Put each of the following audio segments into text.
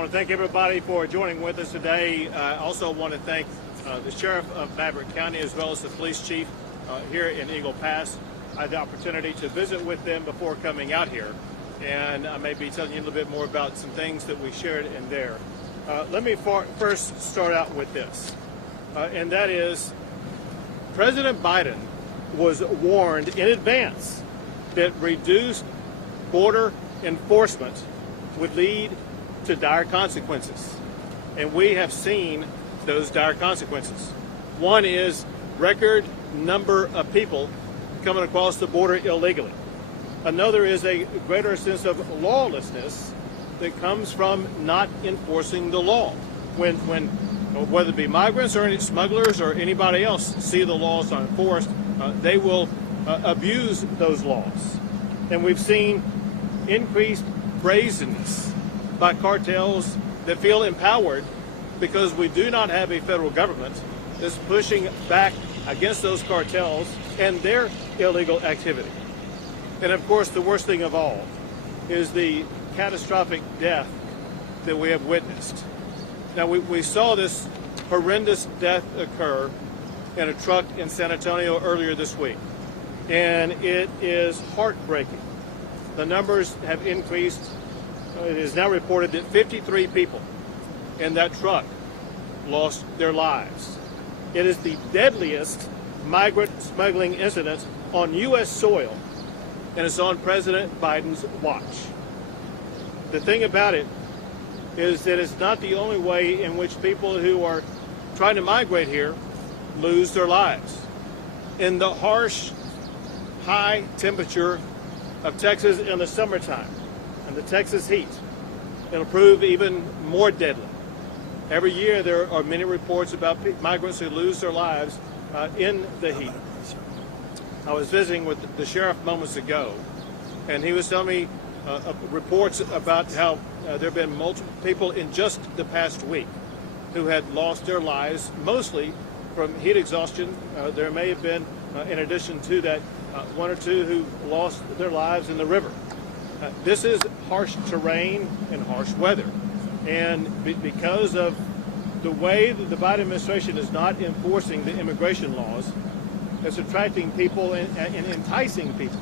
want to thank everybody for joining with us today. I also want to thank the Sheriff of Maverick County as well as the Police Chief here in Eagle Pass. I had the opportunity to visit with them before coming out here, and I may be telling you a little bit more about some things that we shared in there. Let me first start out with this, and that is President Biden was warned in advance that reduced border enforcement would lead to dire consequences. And we have seen those dire consequences. One is record number of people coming across the border illegally. Another is a greater sense of lawlessness that comes from not enforcing the law. When whether it be migrants or any smugglers or anybody else see the laws not enforced, they will abuse those laws. And we've seen increased brazenness by cartels that feel empowered because we do not have a federal government that's pushing back against those cartels and their illegal activity. And of course, the worst thing of all is the catastrophic death that we have witnessed. Now, we saw this horrendous death occur in a truck in San Antonio earlier this week, and it is heartbreaking. The numbers have increased. It is now reported that 53 people in that truck lost their lives. It is the deadliest migrant smuggling incident on U.S. soil, and it's on President Biden's watch. The thing about it is that it's not the only way in which people who are trying to migrate here lose their lives. In the harsh, high temperature of Texas in the summertime and the Texas heat, it'll prove even more deadly. Every year there are many reports about migrants who lose their lives in the heat. I was visiting with the sheriff moments ago, and he was telling me reports about how there have been multiple people in just the past week who had lost their lives, mostly from heat exhaustion. There may have been, in addition to that, one or two who lost their lives in the river. This is harsh terrain and harsh weather. And because of the way that the Biden administration is not enforcing the immigration laws, it's attracting people and enticing people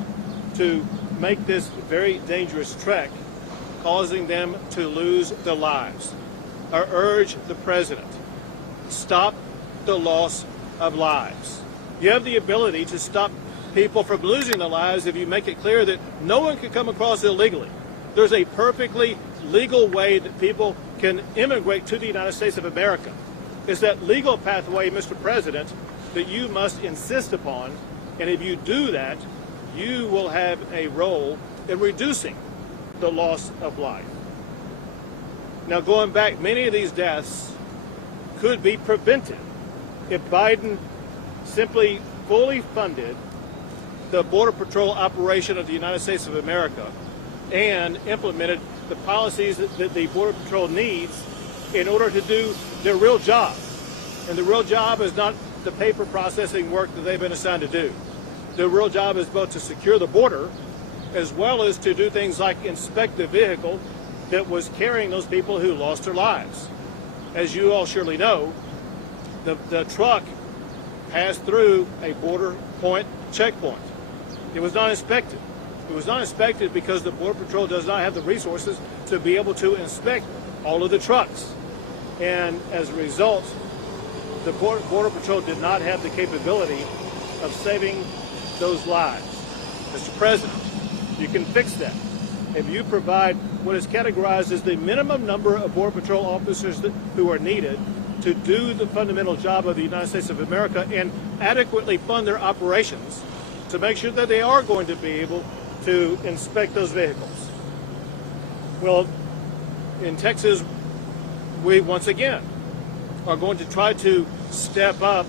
to make this very dangerous trek, causing them to lose their lives. I urge the president, stop the loss of lives. You have the ability to stop people from losing their lives if you make it clear that no one can come across illegally. There's a perfectly legal way that people can immigrate to the United States of America. It's that legal pathway, Mr. President, that you must insist upon, and if you do that, you will have a role in reducing the loss of life. Now, going back, many of these deaths could be prevented if Biden simply fully funded the Border Patrol operation of the United States of America and implemented the policies that the Border Patrol needs in order to do their real job. And the real job is not the paper processing work that they've been assigned to do. The real job is both to secure the border as well as to do things like inspect the vehicle that was carrying those people who lost their lives. As you all surely know, the truck passed through a border point checkpoint. It was not inspected. It was not inspected because the Border Patrol does not have the resources to be able to inspect all of the trucks. And as a result, the Border Patrol did not have the capability of saving those lives. Mr. President, you can fix that if you provide what is categorized as the minimum number of Border Patrol officers who are needed to do the fundamental job of the United States of America and adequately fund their operations to make sure that they are going to be able to inspect those vehicles. Well, in Texas, we once again are going to try to step up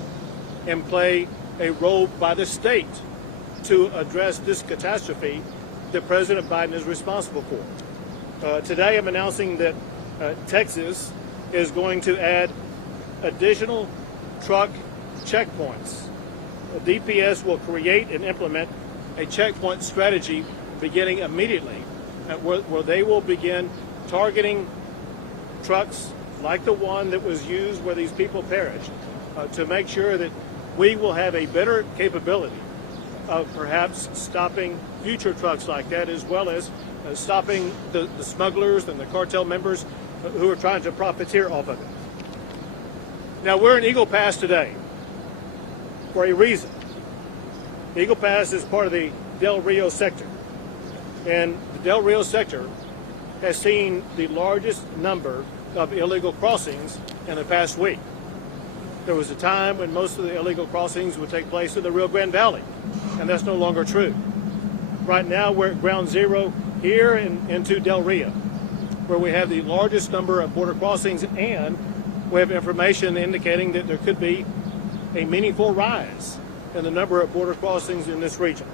and play a role by the state to address this catastrophe that President Biden is responsible for. Today I'm announcing that Texas is going to add additional truck checkpoints. DPS will create and implement a checkpoint strategy beginning immediately where they will begin targeting trucks like the one that was used where these people perished to make sure that we will have a better capability of perhaps stopping future trucks like that, as well as stopping the smugglers and the cartel members who are trying to profiteer off of it. Now, we're in Eagle Pass today for a reason. Eagle Pass is part of the Del Rio sector, and the Del Rio sector has seen the largest number of illegal crossings in the past week. There was a time when most of the illegal crossings would take place in the Rio Grande Valley, and that's no longer true. Right now, we're at ground zero here into Del Rio, where we have the largest number of border crossings, and we have information indicating that there could be a meaningful rise in the number of border crossings in this region.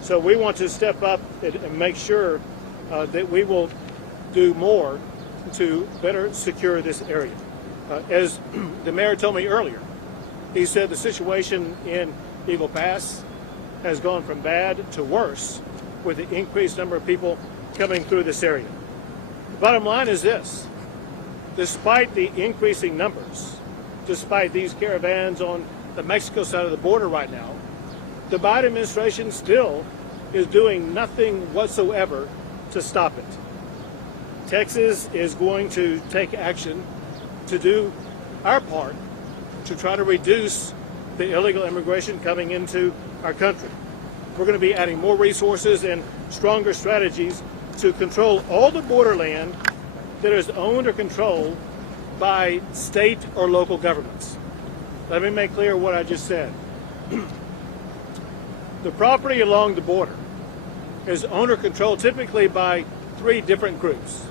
So we want to step up and make sure that we will do more to better secure this area. As the mayor told me earlier, he said the situation in Eagle Pass has gone from bad to worse with the increased number of people coming through this area. The bottom line is this: despite the increasing numbers, despite these caravans on the Mexico side of the border right now, the Biden administration still is doing nothing whatsoever to stop it. Texas is going to take action to do our part to try to reduce the illegal immigration coming into our country. We're going to be adding more resources and stronger strategies to control all the borderland that is owned or controlled by state or local governments. Let me make clear what I just said. The property along the border is owned or controlled typically by three different groups.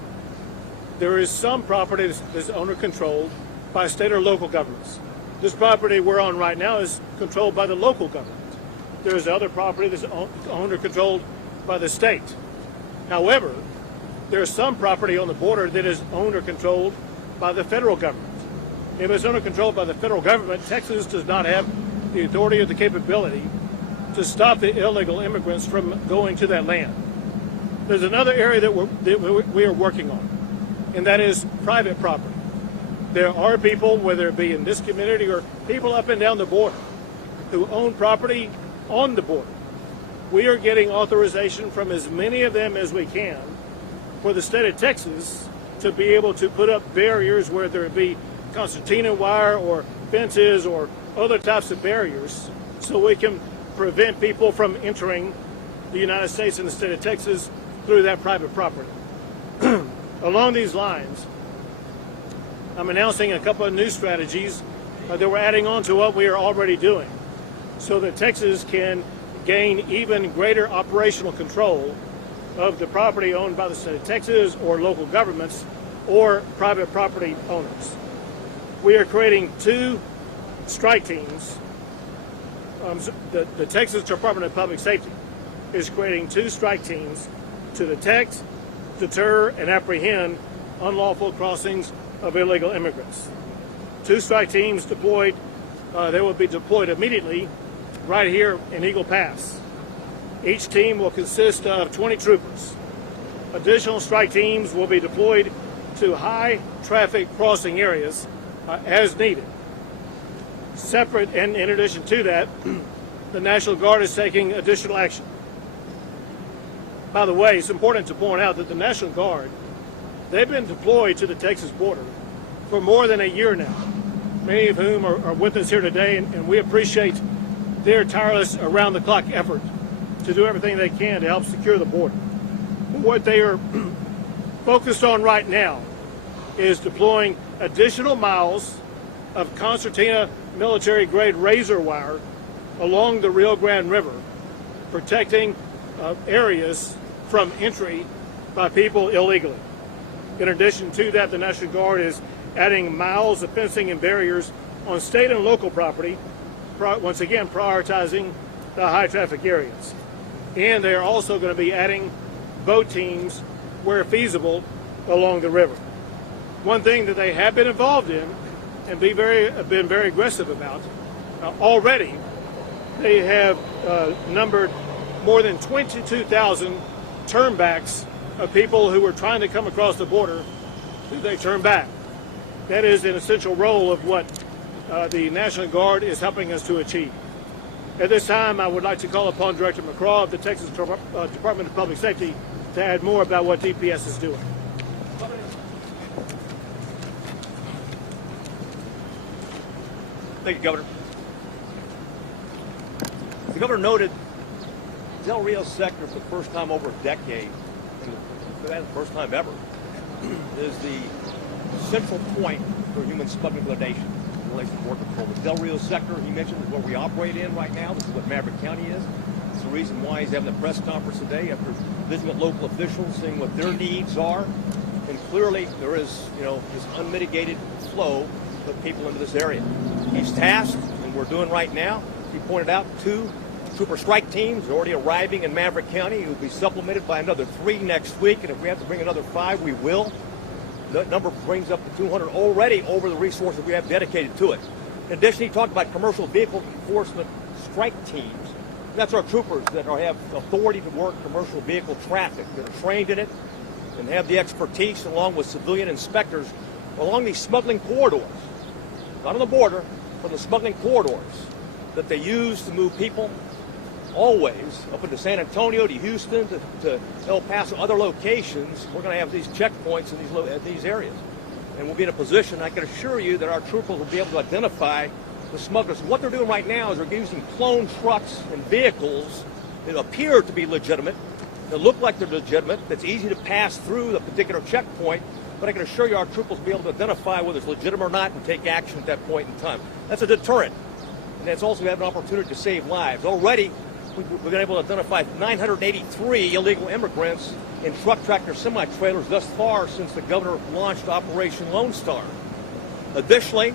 There is some property that's owned or controlled by state or local governments. This property we're on right now is controlled by the local government. There is other property that's owned or controlled by the state. However, there is some property on the border that is owned or controlled by the federal government. If it's owned or controlled by the federal government, Texas does not have the authority or the capability to stop the illegal immigrants from going to that land. There's another area that we are working on, and that is private property. There are people, whether it be in this community or people up and down the border, who own property on the border. We are getting authorization from as many of them as we can for the state of Texas to be able to put up barriers, whether it be concertina wire or fences or other types of barriers, so we can prevent people from entering the United States and the state of Texas through that private property. Along these lines, I'm announcing a couple of new strategies that we're adding on to what we are already doing, so that Texas can gain even greater operational control of the property owned by the state of Texas or local governments or private property owners. We are creating two strike teams. The Texas Department of Public Safety is creating two strike teams to detect, deter, and apprehend unlawful crossings of illegal immigrants. Two strike teams deployed. They will be deployed immediately right here in Eagle Pass. Each team will consist of 20 troopers. Additional strike teams will be deployed to high traffic crossing areas as needed. Separate, and in addition to that, the National Guard is taking additional action. By the way, it's important to point out that the National Guard, they've been deployed to the Texas border for more than a year now, many of whom are with us here today, and we appreciate their tireless around-the-clock effort to do everything they can to help secure the border. What they are focused on right now is deploying additional miles of concertina military-grade razor wire along the Rio Grande River, protecting areas from entry by people illegally. In addition to that, the National Guard is adding miles of fencing and barriers on state and local property, once again prioritizing the high traffic areas. And they are also going to be adding boat teams where feasible along the river. One thing that they have been involved in and been very aggressive about already, they have numbered more than 22,000 turnbacks of people who were trying to come across the border do they turn back. That is an essential role of what the National Guard is helping us to achieve. At this time, I would like to call upon Director McCraw of the Texas Department of Public Safety to add more about what DPS is doing. Thank you, Governor. The Governor noted Del Rio sector for the first time over a decade, and for the first time ever, is the central point for human smuggling for the nation in relation to border control. The Del Rio sector, he mentioned, is where we operate in right now. This is what Maverick County is. It's the reason why he's having a press conference today after visiting with local officials, seeing what their needs are. And clearly, there is, this unmitigated flow of people into this area. He's tasked, and we're doing right now, he pointed out, 2 trooper strike teams are already arriving in Maverick County. It will be supplemented by another 3 next week, and if we have to bring another 5, we will. That number brings up to 200 already over the resources we have dedicated to it. In addition, he talked about commercial vehicle enforcement strike teams. That's our troopers that have authority to work commercial vehicle traffic, that are trained in it and have the expertise, along with civilian inspectors, along these smuggling corridors. Not on the border, but the smuggling corridors that they use to move people always up into San Antonio, to Houston, to El Paso, other locations. We're going to have these checkpoints in these areas. And we'll be in a position, I can assure you, that our troopers will be able to identify the smugglers. What they're doing right now is they're using clone trucks and vehicles that appear to be legitimate, that look like they're legitimate, that's easy to pass through the particular checkpoint. But I can assure you our troopers will be able to identify whether it's legitimate or not and take action at that point in time. That's a deterrent. And it's also have an opportunity to save lives. Already, we've been able to identify 983 illegal immigrants in truck, tractor, semi-trailers thus far since the governor launched Operation Lone Star. Additionally,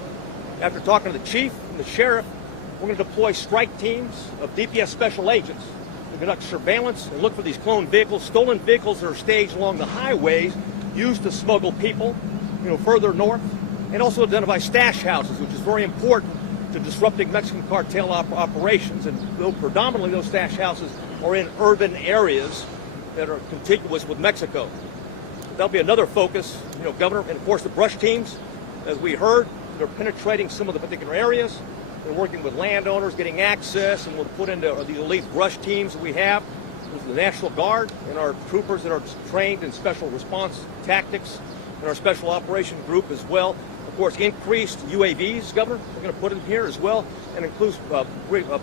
after talking to the chief and the sheriff, we're going to deploy strike teams of DPS special agents to conduct surveillance and look for these cloned vehicles, stolen vehicles that are staged along the highways used to smuggle people, further north, and also identify stash houses, which is very important to disrupting Mexican cartel operations. And though predominantly those stash houses are in urban areas that are contiguous with Mexico. That'll be another focus, Governor, and of course the brush teams, as we heard, they're penetrating some of the particular areas. They're working with landowners, getting access, and we'll put into the elite brush teams that we have. There's the National Guard and our troopers that are trained in special response tactics, and our special operation group as well. Of course, increased UAVs, Governor, we're going to put in here as well, and includes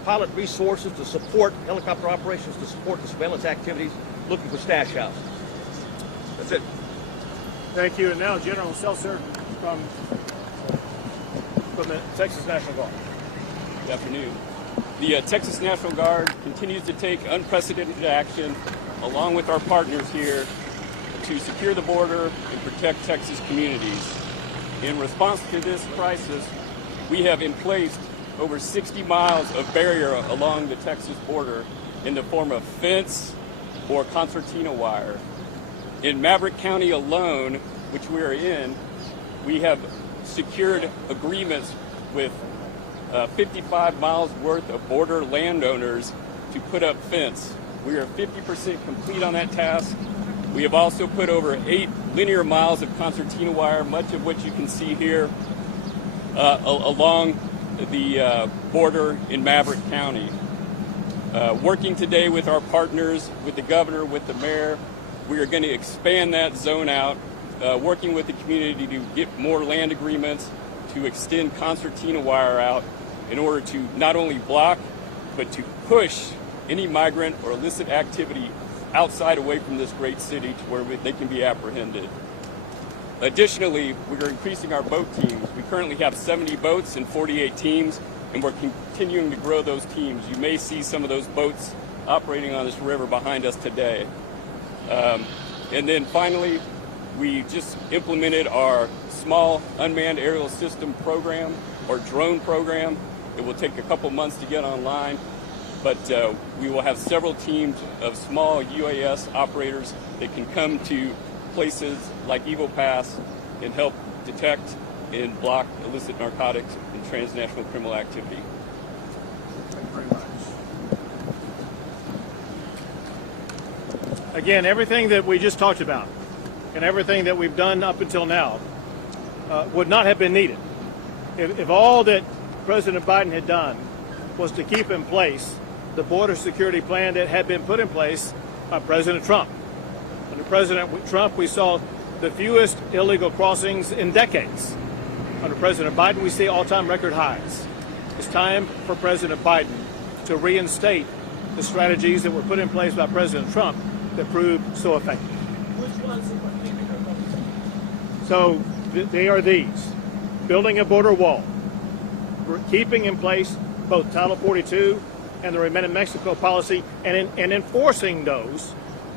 pilot resources to support helicopter operations, to support the surveillance activities, looking for stash houses. That's it. Thank you. And now General Seltzer from the Texas National Guard. Good afternoon. The Texas National Guard continues to take unprecedented action, along with our partners here, to secure the border and protect Texas communities. In response to this crisis, we have emplaced over 60 miles of barrier along the Texas border in the form of fence or concertina wire. In Maverick County alone, which we are in, we have secured agreements with 55 miles worth of border landowners to put up fence. We are 50% complete on that task. We have also put over 8 linear miles of concertina wire, much of which you can see here, along the border in Maverick County. Working today with our partners, with the governor, with the mayor, we are going to expand that zone out, working with the community to get more land agreements, to extend concertina wire out in order to not only block, but to push any migrant or illicit activity outside away from this great city to where they can be apprehended. Additionally, we are increasing our boat teams. We currently have 70 boats and 48 teams, and we're continuing to grow those teams. You may see some of those boats operating on this river behind us today. And then finally, we just implemented our small unmanned aerial system program, or drone program. It will take a couple months to get online, but we will have several teams of small UAS operators that can come to places like Eagle Pass and help detect and block illicit narcotics and transnational criminal activity. Thank you very much. Again, everything that we just talked about and everything that we've done up until now would not have been needed if all that President Biden had done was to keep in place the border security plan that had been put in place by President Trump. Under President Trump, we saw the fewest illegal crossings in decades. Under President Biden, we see all-time record highs. It's time for President Biden to reinstate the strategies that were put in place by President Trump that proved so effective. So they are these: building a border wall, keeping in place both Title 42 and the Remain in Mexico policy, and enforcing those.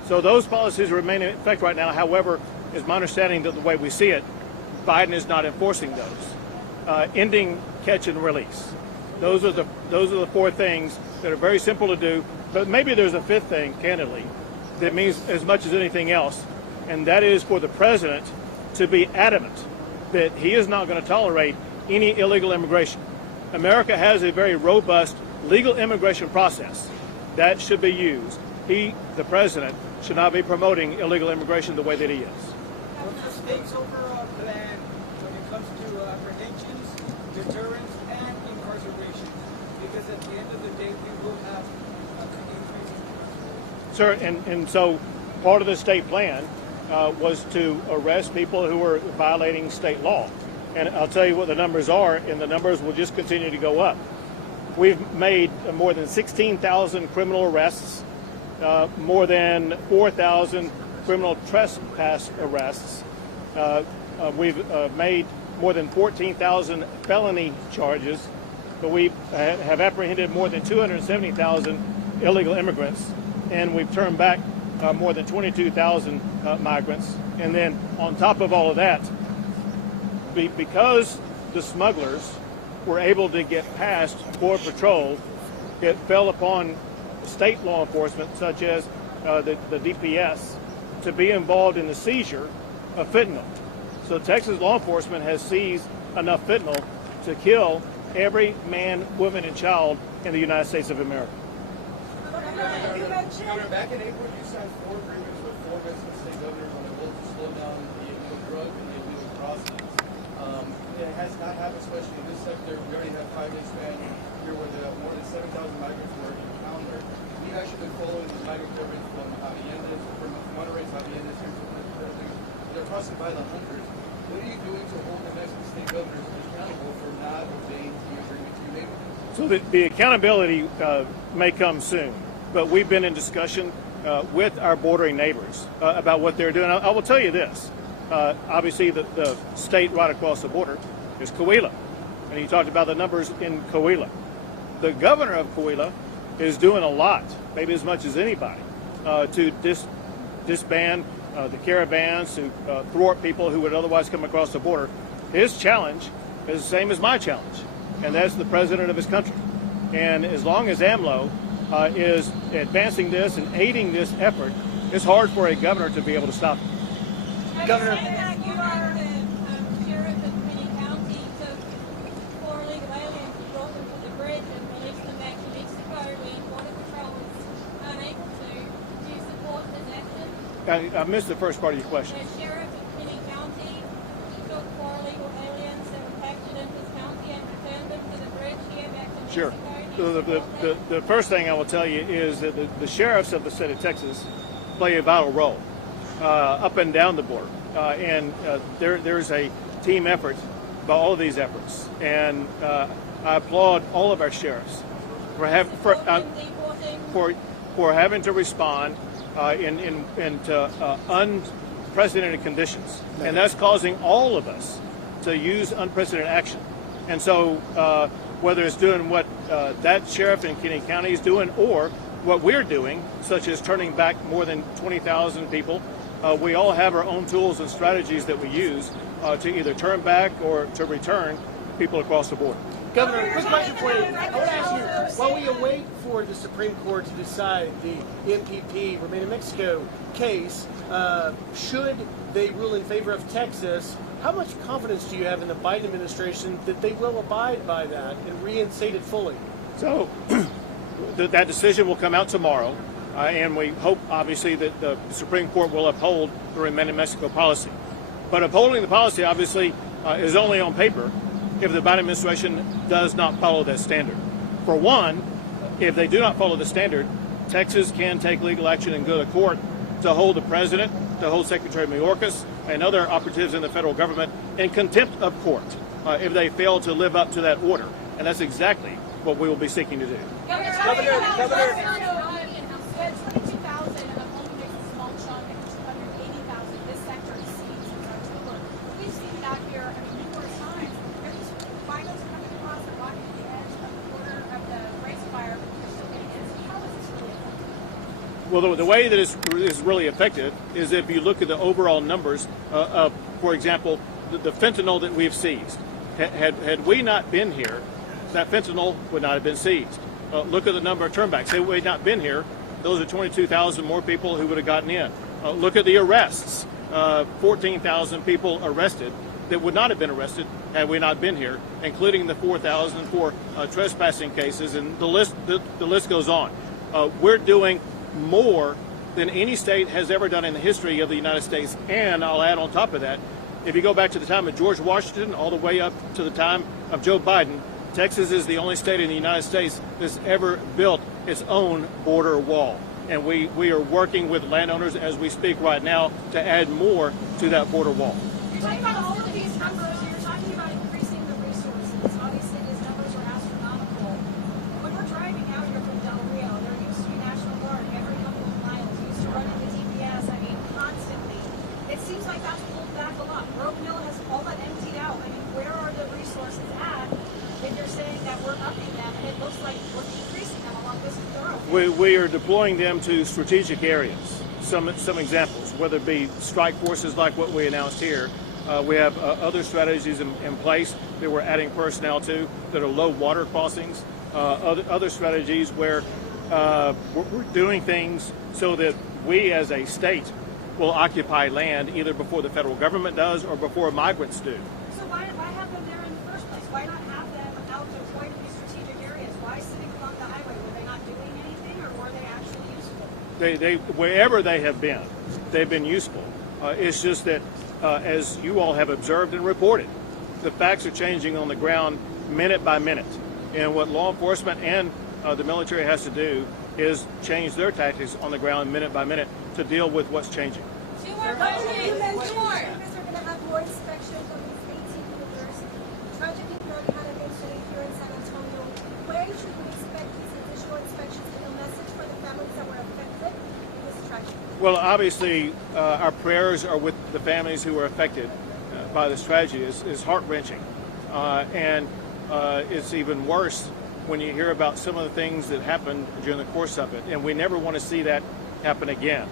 So those policies remain in effect right now. However, is my understanding that the way we see it, Biden is not enforcing those. Ending catch and release. Those are the four things that are very simple to do. But maybe there's a fifth thing, candidly, that means as much as anything else, and that is for the president to be adamant that he is not going to tolerate any illegal immigration. America has a very robust legal immigration process that should be used. He, the president, should not be promoting illegal immigration the way that he is. What's the state's overall plan when it comes to apprehensions, deterrence, and incarceration? Because at the end of the day, we will have an increase in incarceration. Sir, and so part of the state plan was to arrest people who were violating state law. And I'll tell you what the numbers are, and the numbers will just continue to go up. We've made more than 16,000 criminal arrests, more than 4,000 criminal trespass arrests. We've made more than 14,000 felony charges, but we have apprehended more than 270,000 illegal immigrants, and we've turned back more than 22,000 migrants. And then on top of all of that, because the smugglers were able to get past Border Patrol, it fell upon state law enforcement, such as the DPS, to be involved in the seizure of fentanyl. So Texas law enforcement has seized enough fentanyl to kill every man, woman, and child in the United States of America. Governor, back in April, you signed 4 agreements with 4 Mexican state governors on a goal to slow down the illegal drug and the illegal crossings. It has not happened, especially in this sector. We already have 5-day span here where there are more than 7,000 migrants were encountered. We've actually been following the migrant caravans from Aviendes, from Monterrey to Aviendes, here from everything. They're crossing by the hundreds. What are you doing to hold the Mexican state governors accountable for not obeying the agreement you made with them? So the accountability may come soon, but we've been in discussion with our bordering neighbors about what they're doing. I will tell you this. Obviously, the state right across the border is Coahuila, and you talked about the numbers in Coahuila. The governor of Coahuila is doing a lot, maybe as much as anybody, to disband the caravans, to thwart people who would otherwise come across the border. His challenge is the same as my challenge, and that's the president of his country. And as long as AMLO is advancing this and aiding this effort, it's hard for a governor to be able to stop it. Governor, you are the sheriff of Many County took 4 illegal aliens and brought them to the bridge and released them back to Mexico when Border Patrol was unable to. Do you support this action? I missed the first part of your question. The sheriff of Many County took 4 illegal aliens that were captured in his county and returned them to the bridge here back to Mexico. Sure. So the first thing I will tell you is that the sheriffs of the state of Texas play a vital role up and down the border. And there's a team effort by all of these efforts. And I applaud all of our sheriffs for having to respond in unprecedented conditions. And that's causing all of us to use unprecedented action. And so whether it's doing what that sheriff in Kinney County is doing or what we're doing, such as turning back more than 20,000 people, we all have our own tools and strategies that we use to either turn back or to return people across the border. Governor, quick question for you. I want to ask you, while we await for the Supreme Court to decide the MPP, Remain in Mexico case, should they rule in favor of Texas, how much confidence do you have in the Biden administration that they will abide by that and reinstate it fully? So that decision will come out tomorrow. and we hope, obviously, that the Supreme Court will uphold the Remain in Mexico policy. But upholding the policy, obviously, is only on paper if the Biden administration does not follow that standard. For one, if they do not follow the standard, Texas can take legal action and go to court to hold the president, to hold Secretary Mayorkas, and other operatives in the federal government in contempt of court if they fail to live up to that order. And that's exactly what we will be seeking to do. Governor, 22,000 only makes a small chunk, and 280,000 this sector has seen since October. We've seen it out here, numerous times. There's rhinos coming across and walking to the edge of the border of the race fire. They're still getting in. So how is this really effective? Well, the way that it's really effective is if you look at the overall numbers of, for example, the fentanyl that we've seized. Had we not been here, that fentanyl would not have been seized. Look at the number of turnbacks. Had we not been here, those are 22,000 more people who would have gotten in. Look at the arrests. 14,000 people arrested that would not have been arrested had we not been here, including the 4,000 for trespassing cases, and the list goes on. We're doing more than any state has ever done in the history of the United States. And I'll add on top of that, if you go back to the time of George Washington all the way up to the time of Joe Biden, Texas is the only state in the United States that's ever built its own border wall. And we are working with landowners as we speak right now to add more to that border wall. You're talking about all of these numbers, and you're talking about increasing the resources. Obviously, these numbers are astronomical. When we're driving out here from Del Rio, there used to be National Guard every couple of miles. We used to run into DPS, constantly. It seems like that's pulled back a lot. Grove Mill has all that emptied out. Where are the resources at if you're saying that we're upping them, and it looks like we're decreasing them along this thoroughfare? We are deploying them to strategic areas. Some examples, whether it be strike forces like what we announced here. We have other strategies in place that we're adding personnel to that are low water crossings. Other strategies where we're doing things so that we as a state will occupy land either before the federal government does or before migrants do. So why have them there in the first place? Why not have them out deployed in these strategic areas? Why sitting along the highway? Were they not doing anything, or were they actually useful? Wherever they have been, they've been useful. It's just that, as you all have observed and reported, the facts are changing on the ground minute by minute. And what law enforcement and the military has to do is change their tactics on the ground minute by minute to deal with what's changing. Two more questions. You mentioned that you guys are going to have more inspections on these 18 hooters. Tragedy already had an incident here in San Antonio. Where should we expect these additional inspections and a message for the families that were affected in this tragedy? Well, obviously, our prayers are with the families who were affected by this tragedy. It's heart-wrenching. And it's even worse when you hear about some of the things that happened during the course of it. And we never want to see that happen again.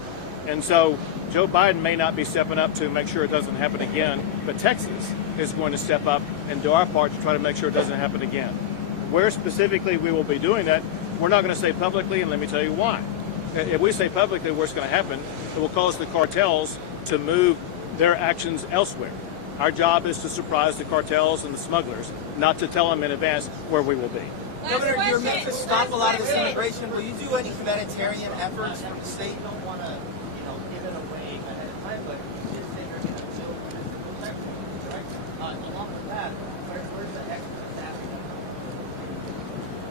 And so Joe Biden may not be stepping up to make sure it doesn't happen again, but Texas is going to step up and do our part to try to make sure it doesn't happen again. Where specifically we will be doing that, we're not going to say publicly, and let me tell you why. If we say publicly what's going to happen, it will cause the cartels to move their actions elsewhere. Our job is to surprise the cartels and the smugglers, not to tell them in advance where we will be. Governor, you're meant to stop a lot of this immigration. Will you do any humanitarian efforts from the state? You don't want to, give it away ahead of time, but you did say you're going to build municipal checkpoints, right? Along with that, where's the extra staff?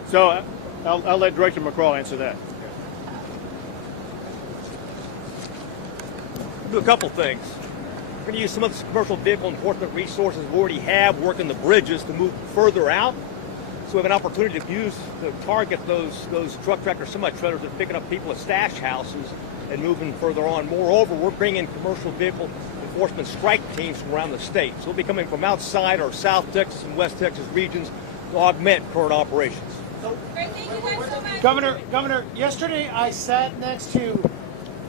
So I'll let Director McCraw answer that. We'll do a couple things. We're going to use some of the commercial vehicle enforcement resources we already have working the bridges to move further out. So we have an opportunity to target those truck tractors, semi-trailers that are picking up people at stash houses and moving further on. Moreover, we're bringing commercial vehicle enforcement strike teams from around the state. So we'll be coming from outside our South Texas and West Texas regions to augment current operations. Great, thank you guys so much. Governor, yesterday I sat next to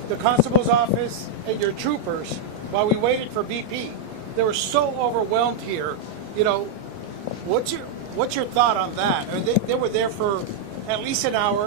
the constable's office and your troopers while we waited for BP. They were so overwhelmed here. What's your thought on that? They were there for at least an hour.